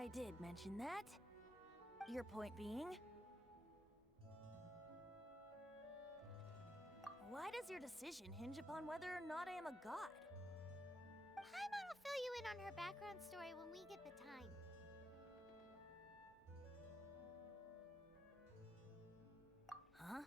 I did mention that. Your point being? Why does your decision hinge upon whether or not I am a god? Paimon will fill you in on her background story when we get the time. Huh?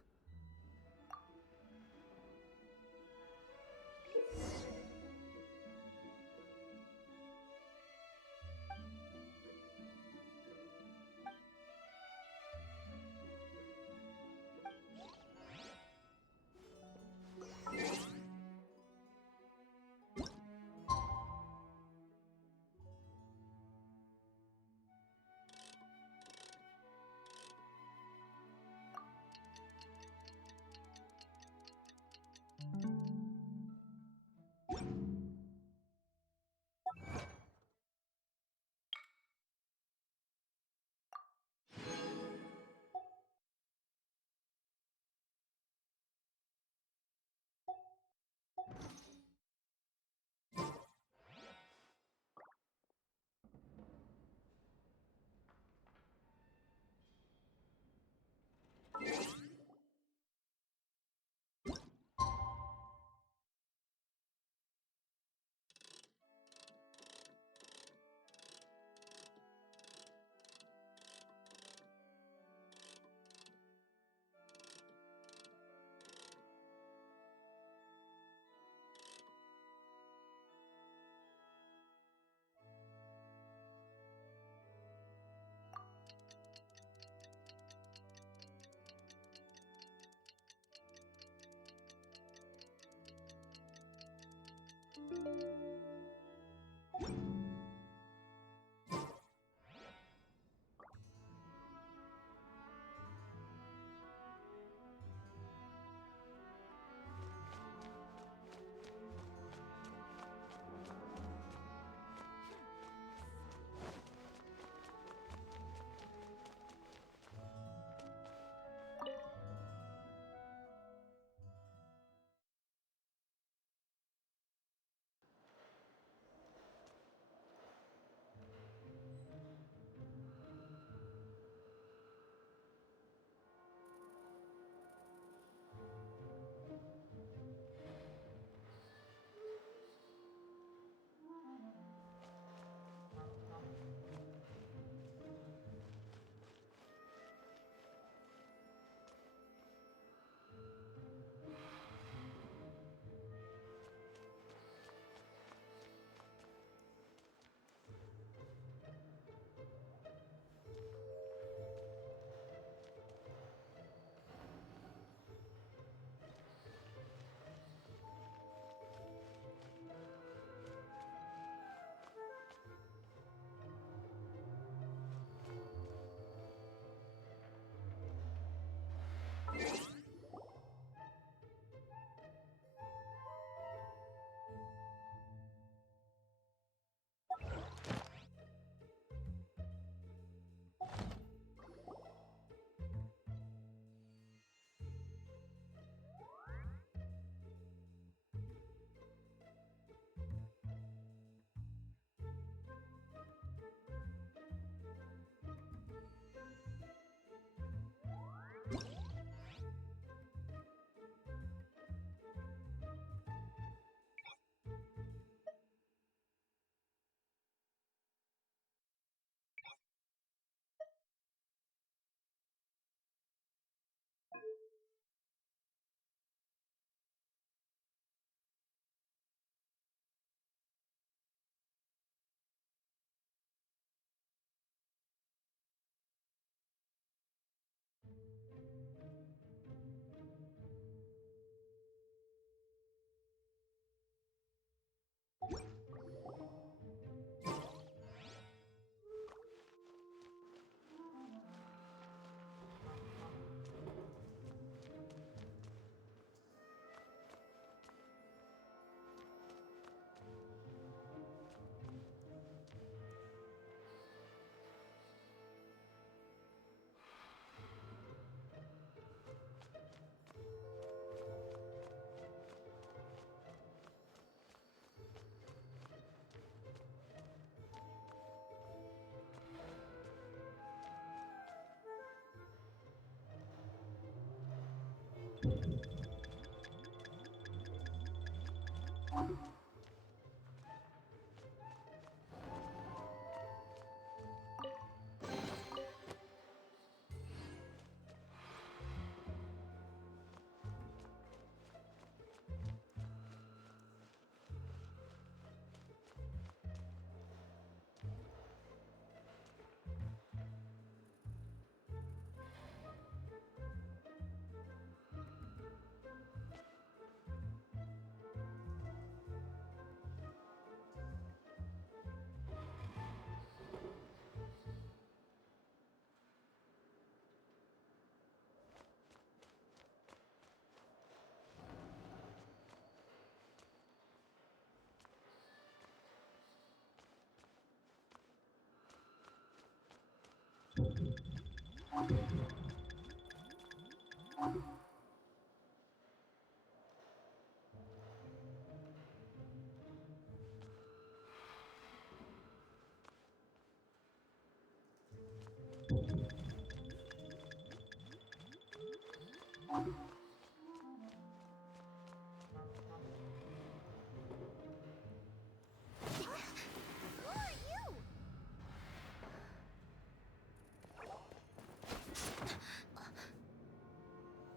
Who are you?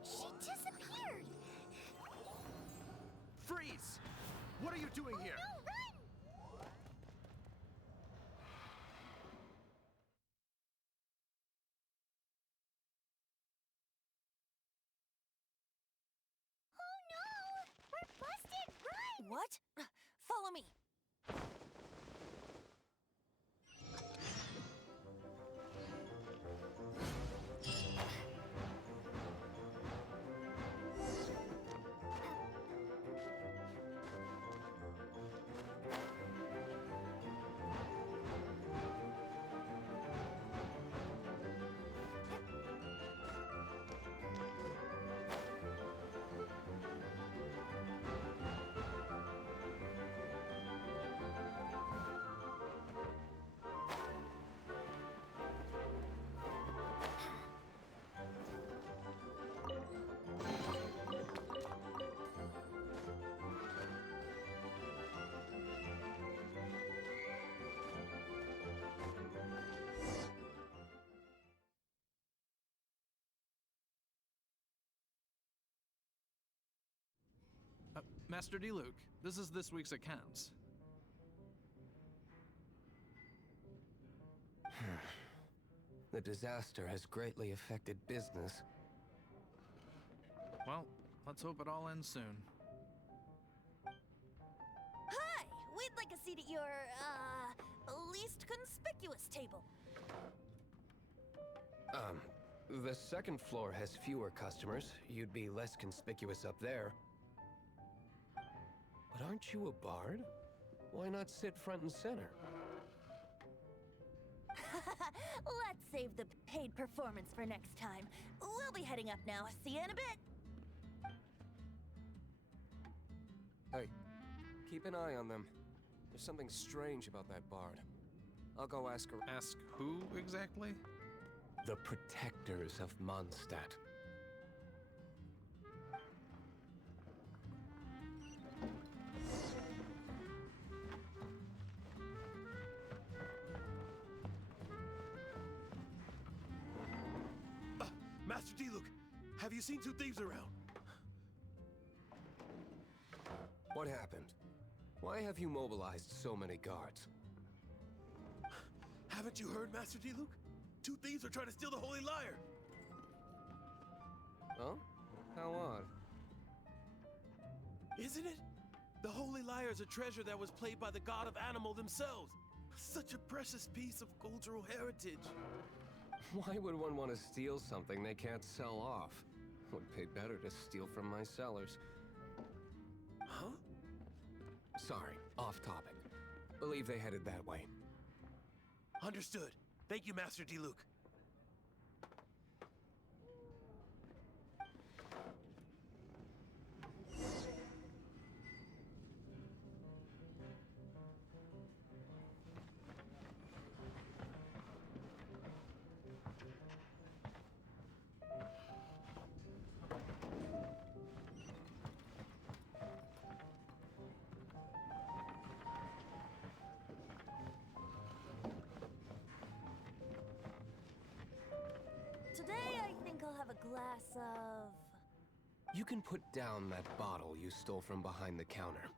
She disappeared. Freeze! What are you doing here? No, run! Oh no! We're busted! Run! What? Follow me. Master D. Luke, this is this week's accounts. The disaster has greatly affected business. Well, let's hope it all ends soon. Hi! We'd like a seat at your, least conspicuous table. The second floor has fewer customers. You'd be less conspicuous up there. But aren't you a bard? Why not sit front and center? Let's save the paid performance for next time. We'll be heading up now. See you in a bit. Hey, keep an eye on them. There's something strange about that bard. I'll go ask her. Ask who exactly? The protectors of Mondstadt. Master D. Luke, have you seen two thieves around? What happened? Why have you mobilized so many guards? Haven't you heard, Master D. Luke? Two thieves are trying to steal the Holy Lyre. Oh? How odd. Isn't it? The Holy Lyre is a treasure that was played by the god of animal themselves. Such a precious piece of cultural heritage. Why would one want to steal something they can't sell off? Would pay better to steal from my sellers. Huh? Sorry, off topic. Believe they headed that way. Understood. Thank you, Master D. Luke. glass of... You can put down that bottle you stole from behind the counter.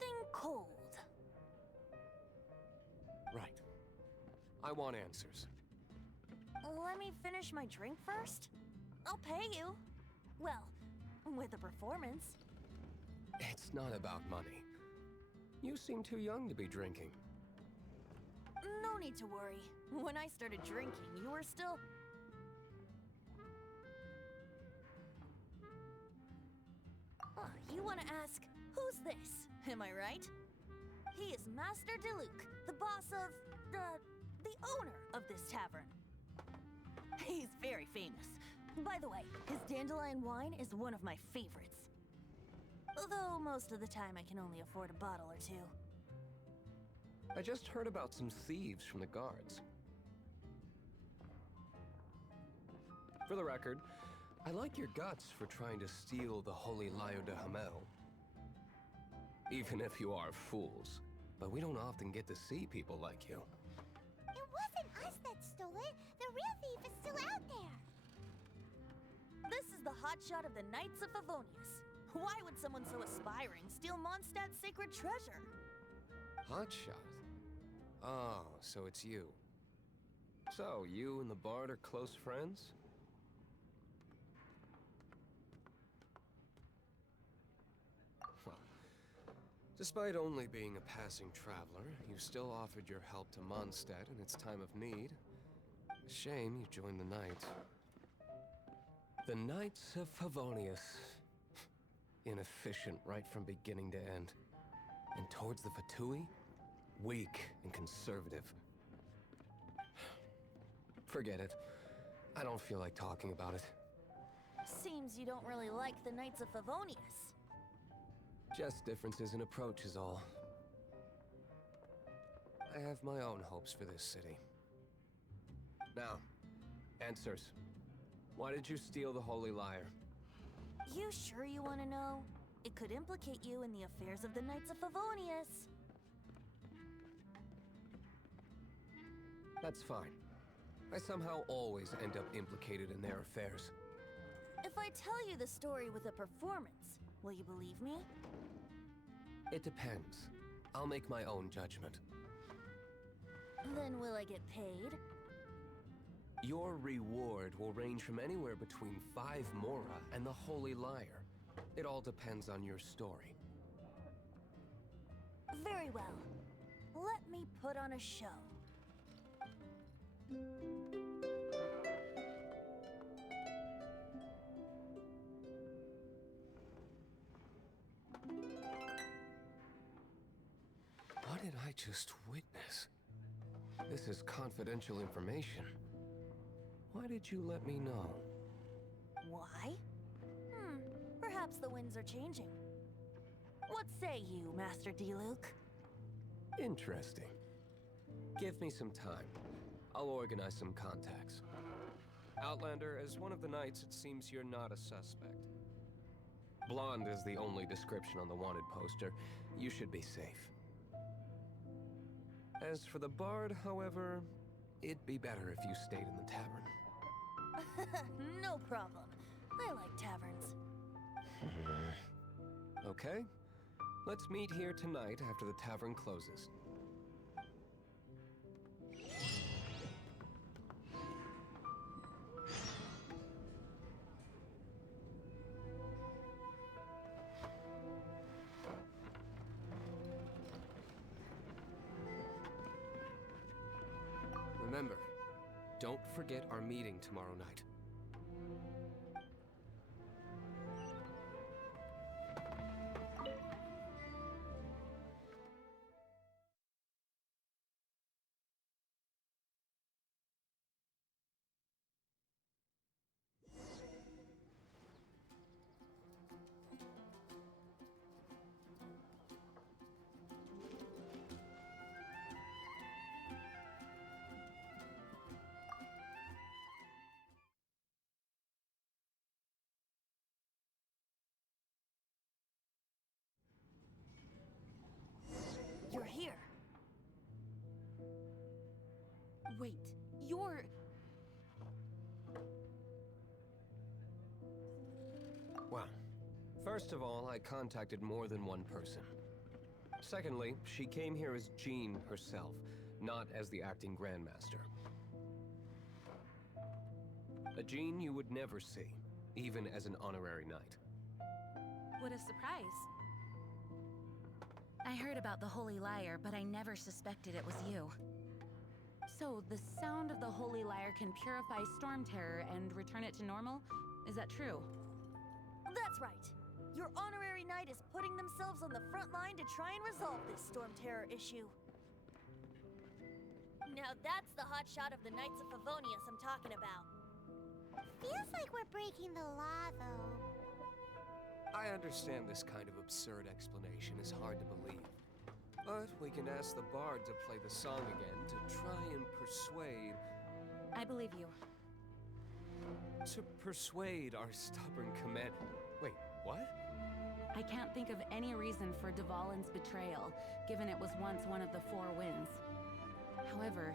something cold. Right. I want answers. Let me finish my drink first. I'll pay you. Well, with a performance. It's not about money. You seem too young to be drinking. No need to worry. When I started drinking, you were still... You want to ask, who's this? Am I right? He is Master Diluc, the boss of... the owner of this tavern. He's very famous. By the way, his dandelion wine is one of my favorites. Although most of the time I can only afford a bottle or two. I just heard about some thieves from the guards. For the record, I like your guts for trying to steal the Holy Lyre de Hamel. Even if you are fools, but we don't often get to see people like you. It wasn't us that stole it. The real thief is still out there. This is the hotshot of the Knights of Favonius. Why would someone so aspiring steal Mondstadt's sacred treasure? Hotshot? Oh, so it's you. So, you and the Bard are close friends? Well, despite only being a passing traveler, you still offered your help to Mondstadt in its time of need. A shame you joined the Knights. The Knights of Favonius. Inefficient right from beginning to end. And towards the Fatui, weak and conservative. Forget it. I don't feel like talking about it. Seems you don't really like the Knights of Favonius. Just differences in approach is all. I have my own hopes for this city. Now, answers. Why did you steal the Holy Lyre? You sure you want to know? It could implicate you in the affairs of the Knights of Favonius. That's fine. I somehow always end up implicated in their affairs. If I tell you the story with a performance, will you believe me? It depends. I'll make my own judgment. Then will I get paid? Your reward will range from anywhere between 5 Mora and the Holy Lyre. It all depends on your story. Very well. Let me put on a show. What did I just witness? This is confidential information. Why did you let me know? Why? Perhaps the winds are changing. What say you, Master Diluc? Interesting. Give me some time. I'll organize some contacts. Outlander, as one of the knights, it seems you're not a suspect. Blonde is the only description on the wanted poster. You should be safe. As for the Bard, however, it'd be better if you stayed in the tavern. No problem. I like taverns. Okay. Let's meet here tonight after the tavern closes. Remember, don't forget our meeting tomorrow night. You're here. Wait, you're... Well, first of all, I contacted more than one person. Secondly, she came here as Jean herself, not as the acting Grandmaster. A Jean you would never see, even as an honorary knight. What a surprise. I heard about the Holy Lyre, but I never suspected it was you. So, the sound of the Holy Lyre can purify Storm Terror and return it to normal? Is that true? That's right. Your honorary knight is putting themselves on the front line to try and resolve this Storm Terror issue. Now that's the hot shot of the Knights of Favonius I'm talking about. Feels like we're breaking the law, though. I understand this kind of absurd explanation is hard to believe. But we can ask the bard to play the song again to try and persuade... I believe you. To persuade our stubborn command... Wait, what? I can't think of any reason for Dvalin's betrayal, given it was once one of the Four Winds. However,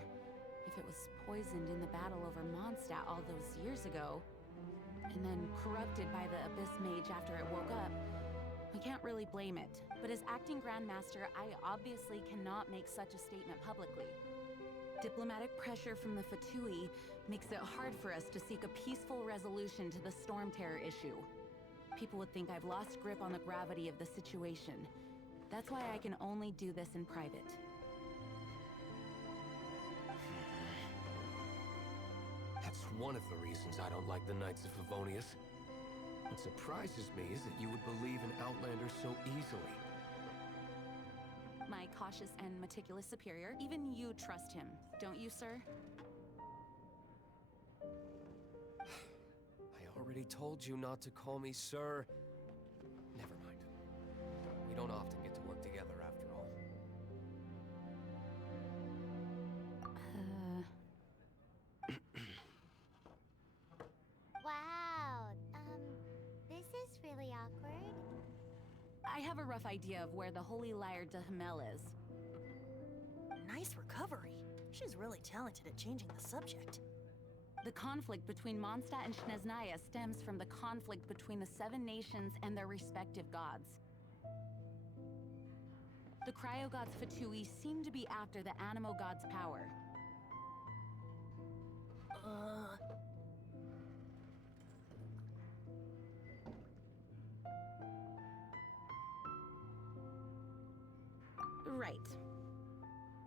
if it was poisoned in the battle over Mondstadt all those years ago, and then corrupted by the Abyss Mage after it woke up, we can't really blame it. But as acting Grandmaster, I obviously cannot make such a statement publicly. Diplomatic pressure from the Fatui makes it hard for us to seek a peaceful resolution to the Storm Terror issue. People would think I've lost grip on the gravity of the situation. That's why I can only do this in private. That's one of the reasons I don't like the Knights of Favonius. What surprises me is that you would believe an Outlander so easily. My cautious and meticulous superior, even you trust him, don't you, sir? I already told you not to call me sir. Never mind. We don't often get to work together after all. Wow, this is really awkward. I have a rough idea of where the Holy Lyre de Hamel is. Nice recovery. She's really talented at changing the subject. The conflict between Mondstadt and Snezhnaya stems from the conflict between the Seven Nations and their respective gods. The Cryo-Gods Fatui seem to be after the Animo God's power. Right.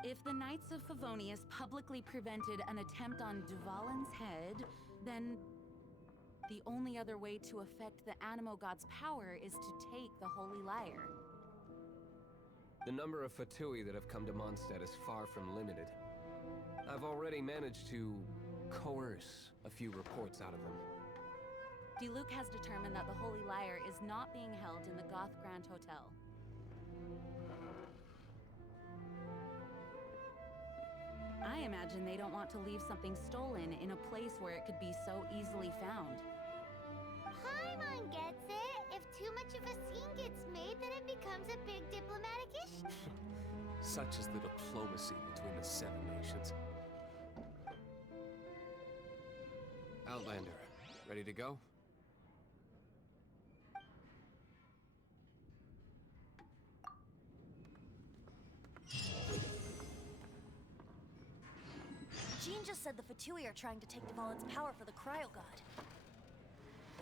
If the Knights of Favonius publicly prevented an attempt on Dvalin's head, then the only other way to affect the Animo God's power is to take the Holy Lyre. The number of Fatui that have come to Mondstadt is far from limited. I've already managed to coerce a few reports out of them. Diluc has determined that the Holy Lyre is not being held in the Goth Grand Hotel. I imagine they don't want to leave something stolen in a place where it could be so easily found. Paimon gets it. If too much of a scene gets made, then it becomes a big diplomatic issue. Such is the diplomacy between the Seven Nations. Outlander, ready to go? Jean just said the Fatui are trying to take Dvalin's power for the Cryo God.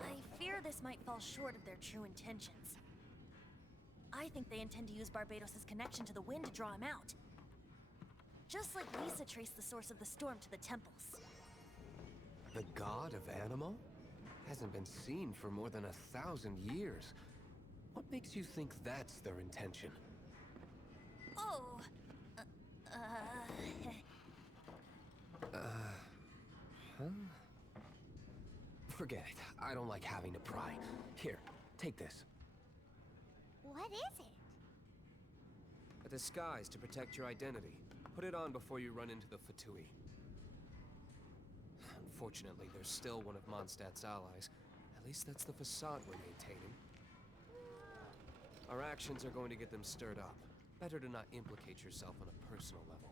I fear this might fall short of their true intentions. I think they intend to use Barbados' connection to the wind to draw him out. Just like Lisa traced the source of the storm to the temples. The god of Animo? Hasn't been seen for more than 1,000 years. What makes you think that's their intention? Oh, Forget it. I don't like having to pry. Here, take this. What is it? A disguise to protect your identity. Put it on before you run into the Fatui. Unfortunately, there's still one of Mondstadt's allies. At least that's the facade we're maintaining. Our actions are going to get them stirred up. Better to not implicate yourself on a personal level.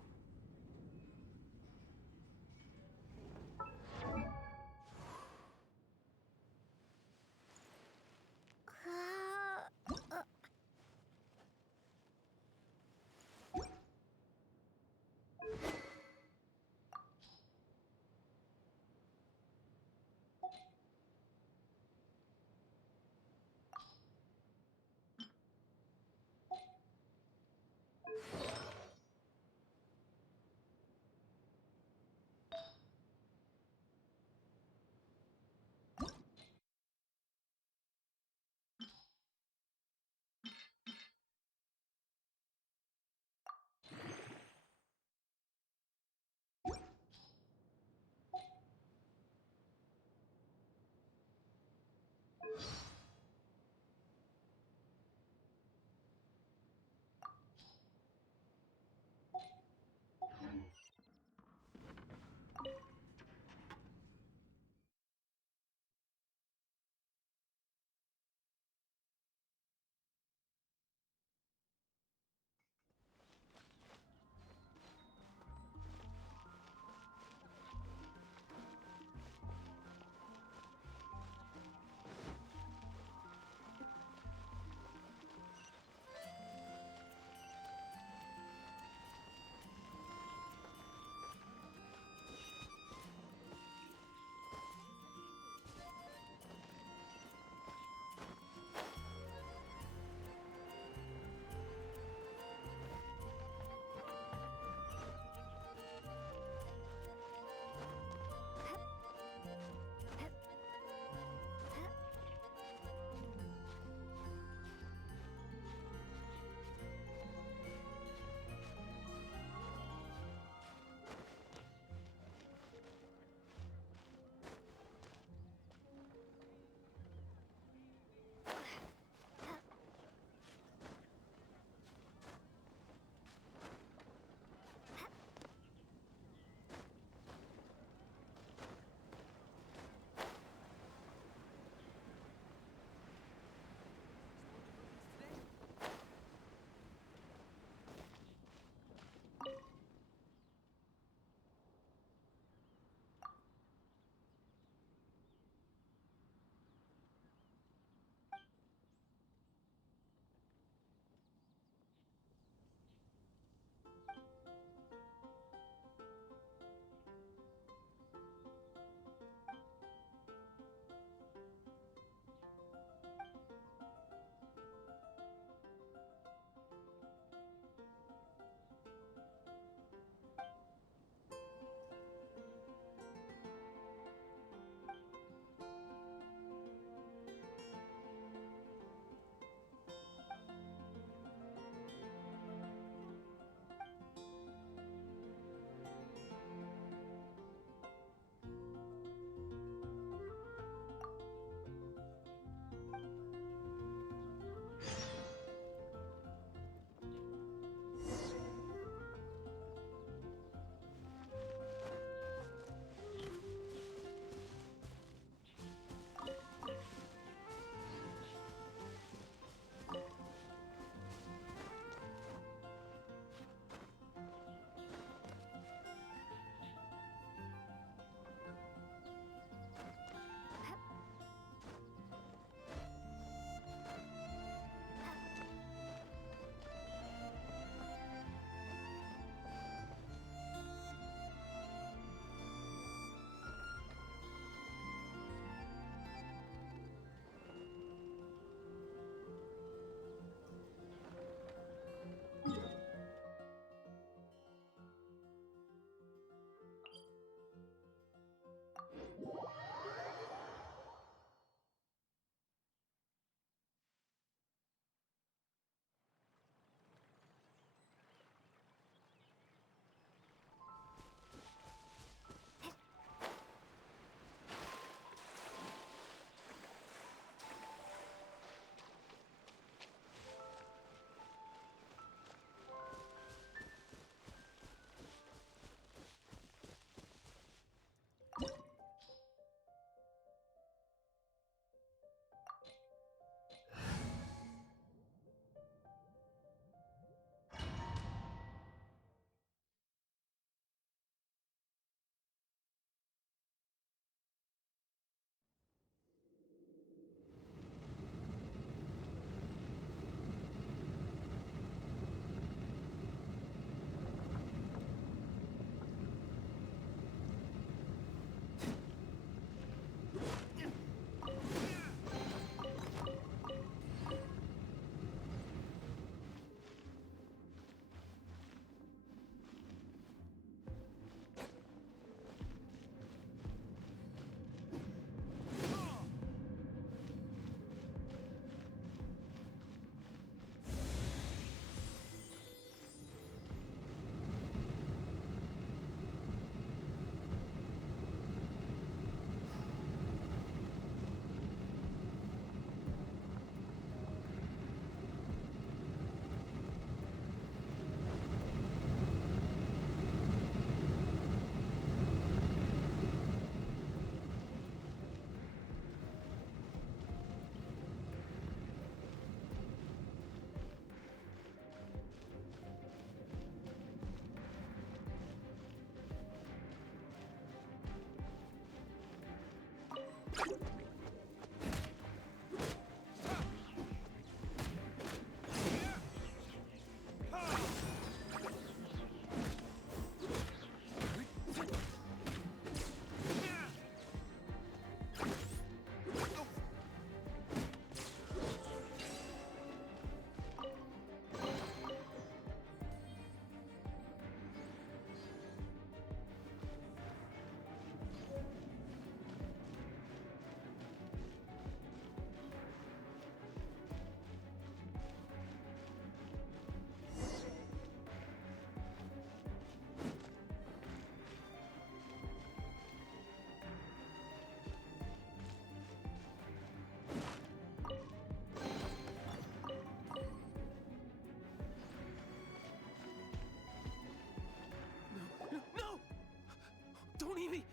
Don't eat me!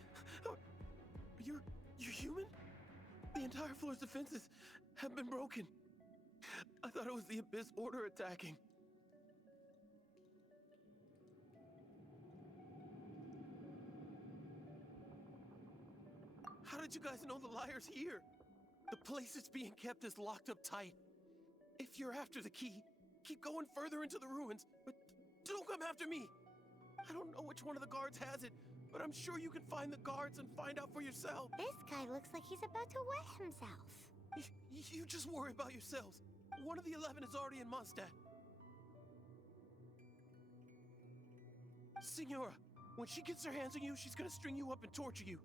You're human? The entire floor's defenses have been broken. I thought it was the Abyss Order attacking. How did you guys know the liar's here? The place it's being kept is locked up tight. If you're after the key, keep going further into the ruins, but don't come after me. I don't know which one of the guards has it, but I'm sure you can find the guards and find out for yourself. This guy looks like he's about to wet himself. You just worry about yourselves. One of the 11 is already in Mondstadt. Signora, when she gets her hands on you, she's gonna string you up and torture you.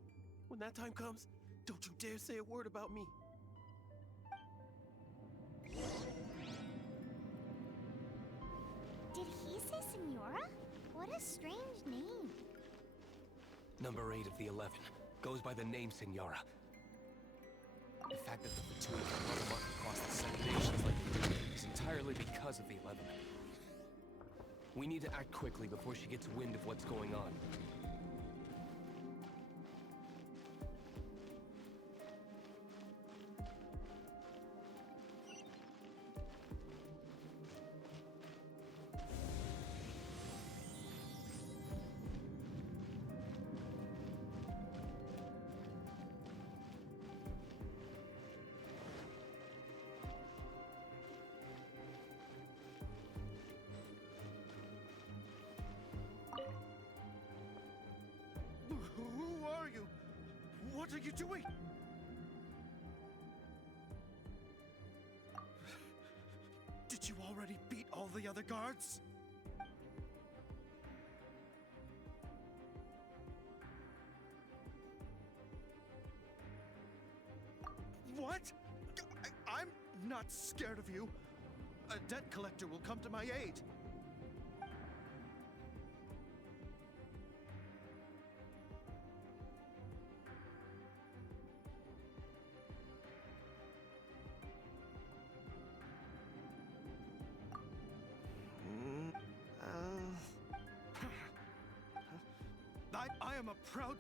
When that time comes, don't you dare say a word about me. Did he say Senora? What a strange name. Number 8 of the 11 goes by the name Senora. The fact that the Fatui can run amok across the Seven Nations like they do is entirely because of the 11. We need to act quickly before she gets wind of what's going on. Who are you? What are you doing? Did you already beat all the other guards? What? I'm not scared of you. A debt collector will come to my aid. I am a proud